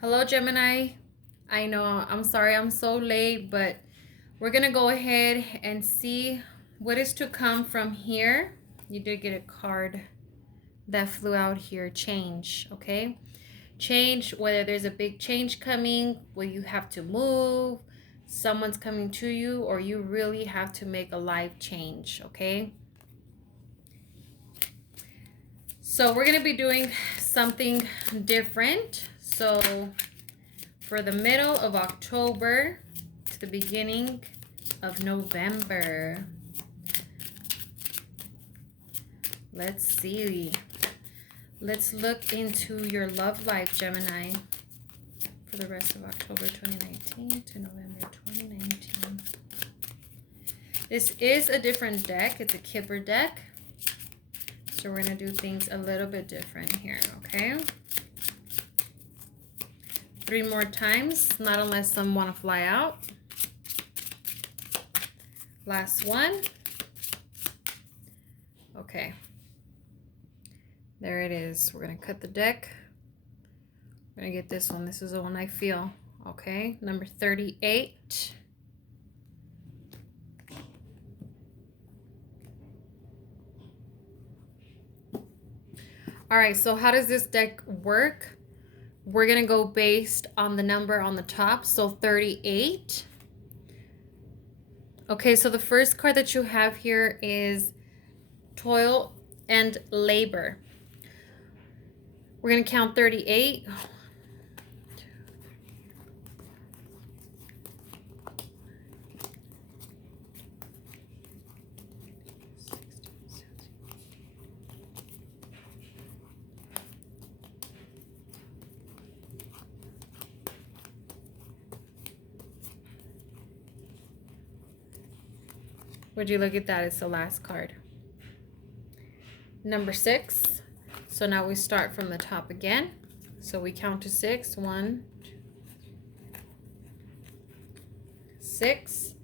Hello, Gemini. I know, I'm sorry I'm so late, but we're going to go ahead and see what is to come from here. You did get a card that flew out here. Change, okay? Change, whether there's a big change coming, where you have to move, someone's coming to you, or you really have to make a life change, okay? So we're going to be doing something different. So for the middle of October to the beginning of November. Let's see. Let's look into your love life, Gemini, for the rest of October 2019 to November 2019. This is a different deck. It's a Kipper deck. So we're going to do things a little bit different here, okay? 3 more times, not unless some want to fly out. Last one. Okay. There it is. We're going to cut the deck. We're going to get this one. This is the one I feel. Okay. Number 38. All right. So how does this deck work? We're going to go based on the number on the top. So 38. Okay. So the first card that you have here is toil and labor. We're going to count 38. Would you look at that? It's the last card. Number 6. So now we start from the top again. So we count to 6. 1, 2, 6.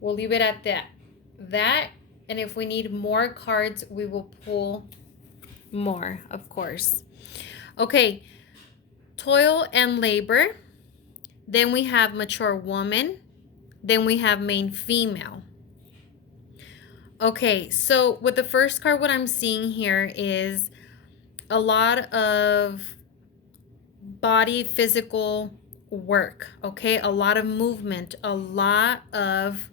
We'll leave it at that. And if we need more cards, we will pull more, of course. Okay. Toil and labor. Then we have mature woman. Then we have main female. Okay, so with the first card, what I'm seeing here is a lot of body physical work, okay? A lot of movement, a lot of,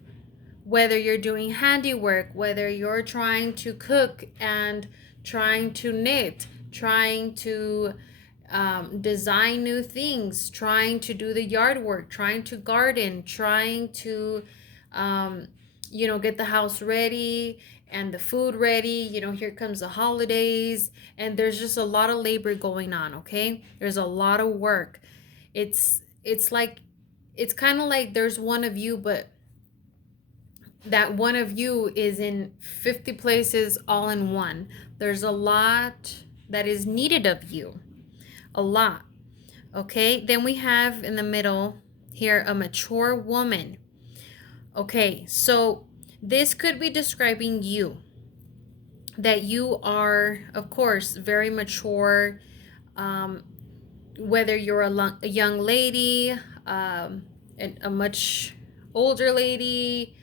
whether you're doing handiwork, whether you're trying to cook and trying to knit, trying to design new things, trying to do the yard work, trying to garden, trying to get the house ready and the food ready. Here comes the holidays, and there's just a lot of labor going on, okay? There's a lot of work. It's kind of like there's one of you, but that one of you is in 50 places all in one. There's a lot that is needed of you. A lot. Okay? Then we have in the middle here a mature woman. Okay, so this could be describing you. That you are, of course, very mature. Whether you're a young lady, a much older lady,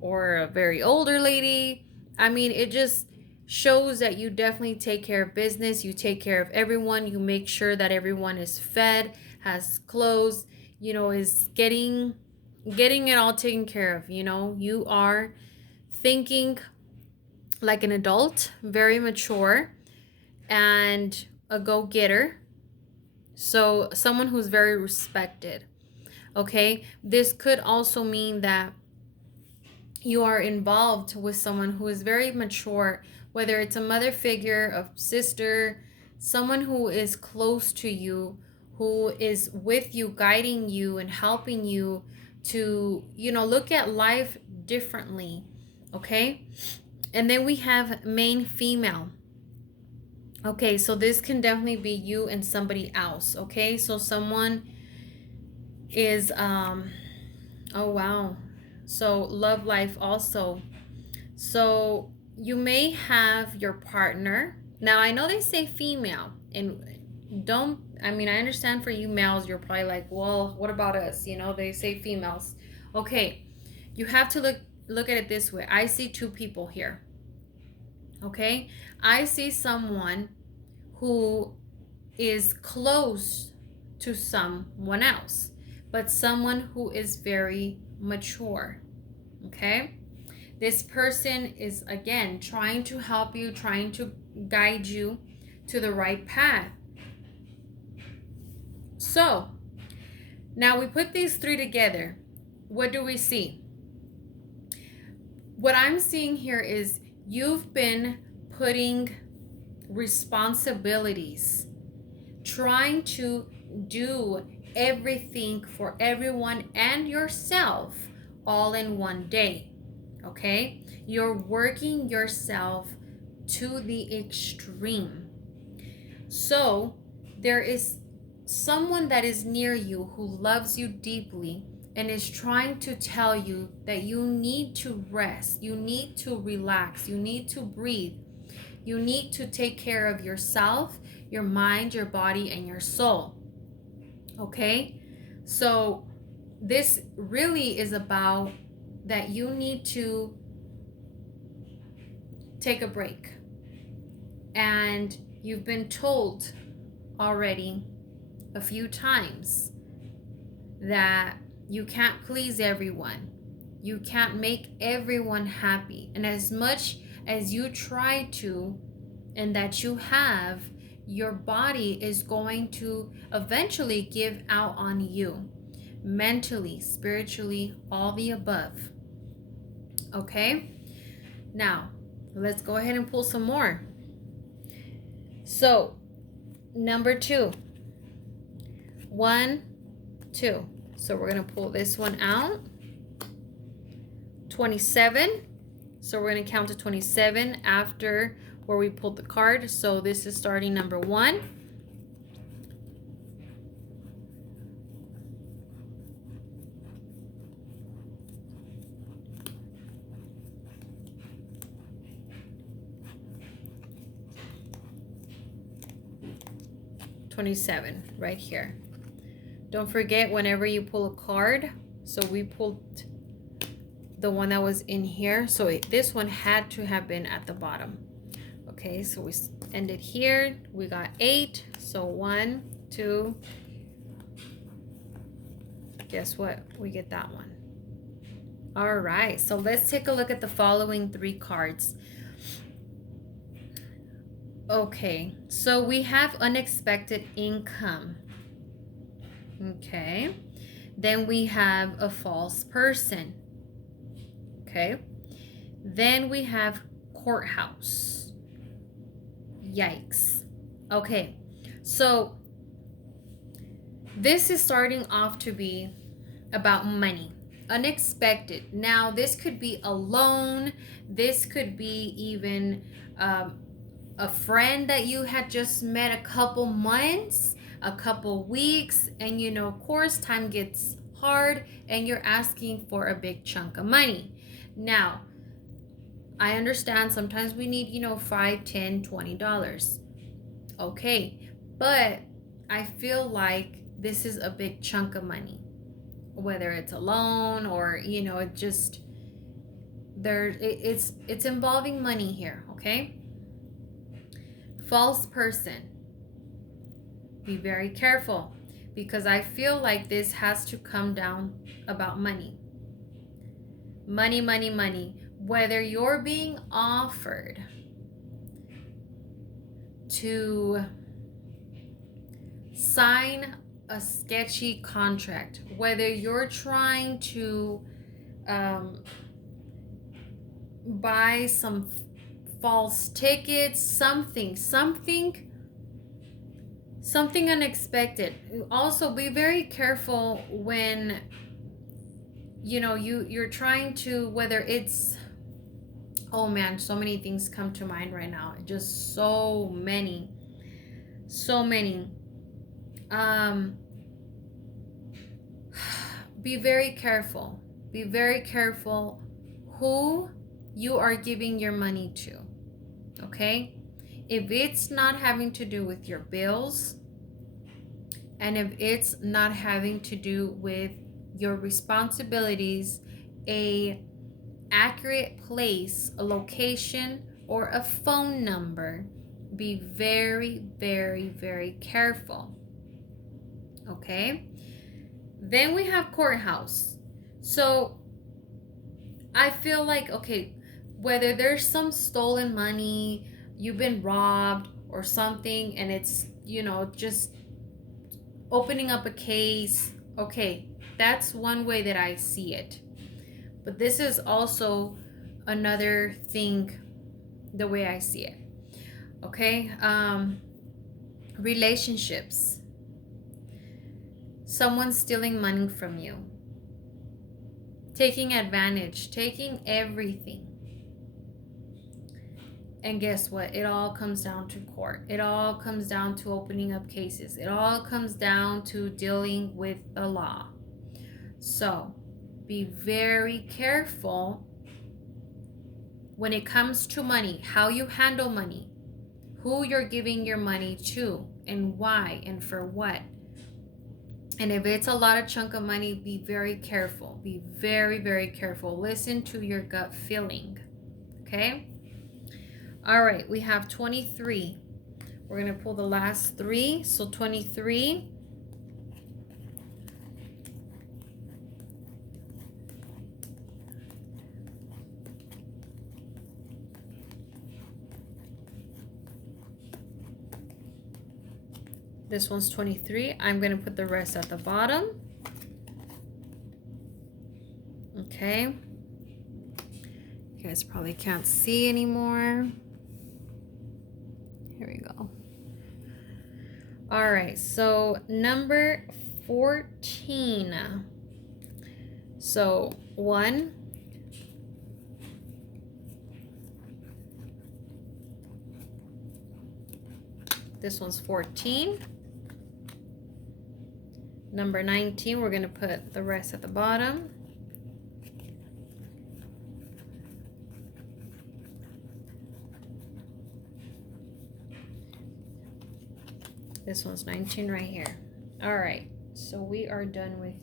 or a very older lady. I mean, it just shows that you definitely take care of business. You take care of everyone. You make sure that everyone is fed, has clothes, is getting it all taken care of. You are thinking like an adult, very mature, and a go-getter. So someone who's very respected. Okay, this could also mean that you are involved with someone who is very mature, whether it's a mother figure, a sister, someone who is close to you, who is with you, guiding you and helping you to, look at life differently. Okay. And then we have main female. Okay, so this can definitely be you and somebody else. Okay, so someone is oh wow, so love life also. So you may have your partner. Now I know they say female, and I mean, I understand for you males, you're probably like, well, what about us? You know, they say females. Okay, you have to look at it this way. I see two people here. Okay, I see someone who is close to someone else, but someone who is very mature. Okay, this person is again trying to help you, trying to guide you to the right path. So now we put these three together. What do we see? What I'm seeing here is you've been putting responsibilities, trying to do everything for everyone and yourself all in one day. Okay? You're working yourself to the extreme. So there is someone that is near you who loves you deeply and is trying to tell you that you need to rest, you need to relax, you need to breathe, you need to take care of yourself, your mind, your body, and your soul. Okay? So this really is about that you need to take a break. And you've been told already a few times that you can't please everyone. You can't make everyone happy. And as much as you try to, and that you have, your body is going to eventually give out on you. Mentally, spiritually, all the above. Okay? Now, let's go ahead and pull some more. So, number 2. 1, 2. So we're going to pull this one out. 27. So we're going to count to 27 after where we pulled the card. So this is starting number 1. $27 right here. Don't forget whenever you pull a card. So we pulled the one that was in here. So this one had to have been at the bottom. Okay, so we ended here. We got 8. So 1, 2. Guess what? We get that one. All right, so let's take a look at the following 3 cards. Okay, so we have unexpected income. Okay, then we have a false person. Okay, then we have courthouse. Yikes. Okay, so this is starting off to be about money. Unexpected. Now, this could be a loan. This could be even a friend that you had just met a couple months, a couple weeks, and of course, time gets hard and you're asking for a big chunk of money. Now, I understand sometimes we need, $5, $10, $20. Okay, but I feel like this is a big chunk of money. Whether it's a loan or, it just, it's involving money here, okay? False person. Be very careful because I feel like this has to come down about money. Money, money, money. Whether you're being offered to sign a sketchy contract, whether you're trying to buy some false tickets, something unexpected. Also, be very careful when you're trying to, whether it's, oh man, so many things come to mind right now, just so many. Be very careful who you are giving your money to. Okay, if it's not having to do with your bills, And if it's not having to do with your responsibilities, a accurate place, a location, or a phone number, be very, very, very careful. Okay? Then we have courthouse. So I feel like, okay, whether there's some stolen money, you've been robbed or something, and it's, just opening up a case, okay, that's one way that I see it. But this is also another thing, the way I see it. Okay? Relationships. Someone stealing money from you, taking advantage, taking everything. And guess what? It all comes down to court. It all comes down to opening up cases. It all comes down to dealing with the law. So be very careful when it comes to money, how you handle money, who you're giving your money to, and why, and for what. And if it's a lot of chunk of money, be very careful. Be very, very careful. Listen to your gut feeling. Okay? All right, we have 23. We're going to pull the last three. So 23. This one's 23. I'm going to put the rest at the bottom. Okay. You guys probably can't see anymore. Here we go. All right, so number 14. So 1, this one's 14. Number 19, we're going to put the rest at the bottom. This one's 19 right here. All right, so we are done with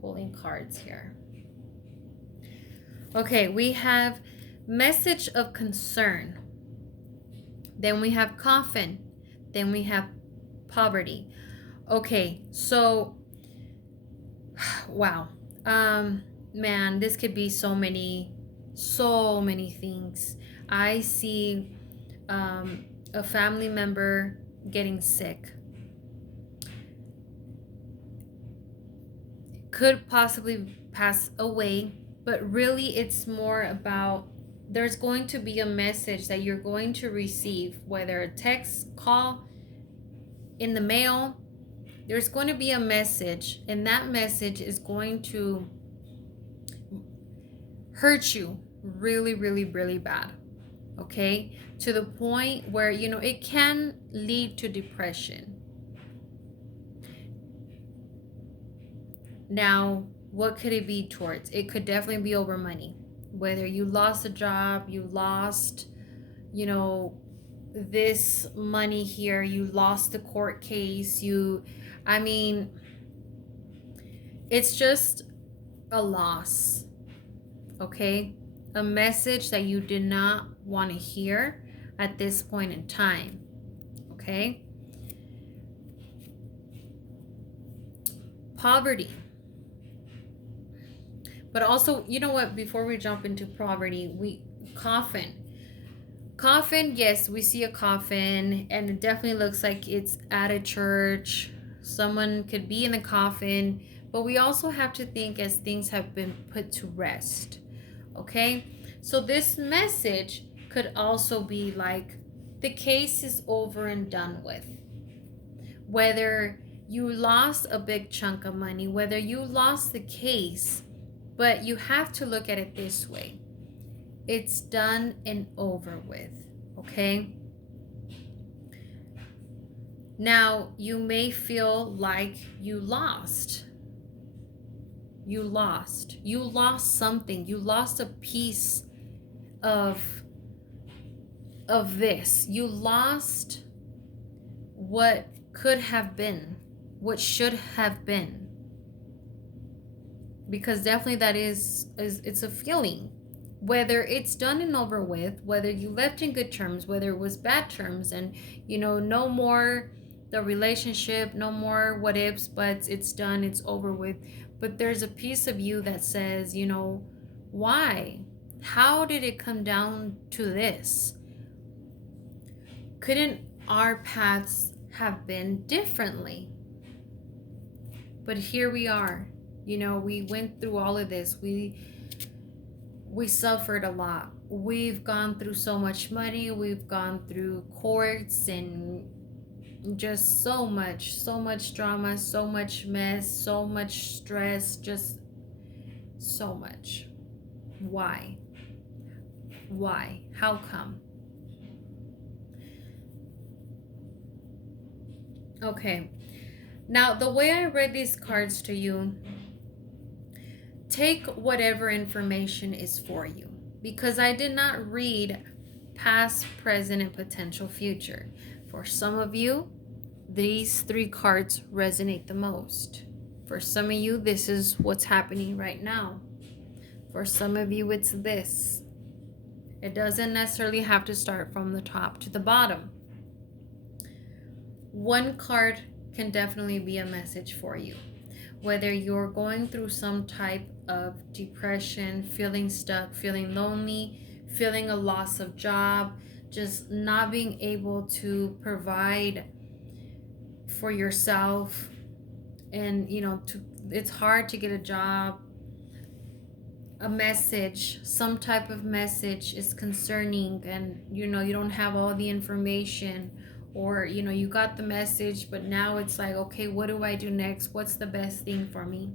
pulling cards here. Okay, we have message of concern. Then we have coffin. Then we have poverty. Okay, so wow. Man, this could be so many things. I see a family member getting sick. Could possibly pass away, but really it's more about there's going to be a message that you're going to receive, whether a text, call, in the mail. There's going to be a message, and that message is going to hurt you really, really, really bad. Okay? To the point where, it can lead to depression. Now, what could it be towards? It could definitely be over money. Whether you lost a job, you lost, this money here, you lost the court case, it's just a loss. Okay? A message that you did not want to hear at this point in time. Okay? Poverty. But also, you know what? Before we jump into poverty, coffin. Coffin, yes, we see a coffin, and it definitely looks like it's at a church. Someone could be in the coffin, but we also have to think as things have been put to rest. Okay? So this message could also be like, the case is over and done with. Whether you lost a big chunk of money, whether you lost the case, but you have to look at it this way. It's done and over with, okay? Now, you may feel like you lost. You lost something. You lost a piece of this. You lost what could have been, what should have been. Because definitely that is it's a feeling. Whether it's done and over with, whether you left in good terms, whether it was bad terms, and no more the relationship, no more what ifs, but it's done, it's over with. But there's a piece of you that says, why? How did it come down to this? Couldn't our paths have been differently? But here we are. We went through all of this. We suffered a lot. We've gone through so much money. We've gone through courts and just so much drama, so much mess, so much stress, just so much. Why? How come? Okay. Now, the way I read these cards to you, take whatever information is for you, because I did not read past, present, and potential future. For some of you, these 3 cards resonate the most. For some of you, this is what's happening right now. For some of you, it's this. It doesn't necessarily have to start from the top to the bottom. One card can definitely be a message for you. Whether you're going through some type of depression, feeling stuck, feeling lonely, feeling a loss of job, just not being able to provide for yourself, and it's hard to get a job. A message, some type of message is concerning, and you don't have all the information, or you got the message, but now it's like, okay, what do I do next? What's the best thing for me?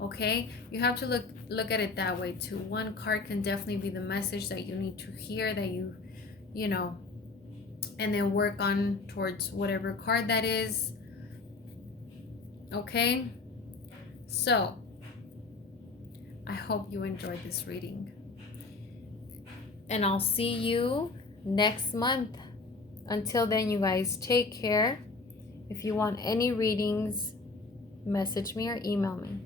Okay, you have to look at it that way too. One card can definitely be the message that you need to hear, that you and then work on towards whatever card that is. Okay, so I hope you enjoyed this reading, and I'll see you next month. Until then, you guys, take care. If you want any readings, message me or email me.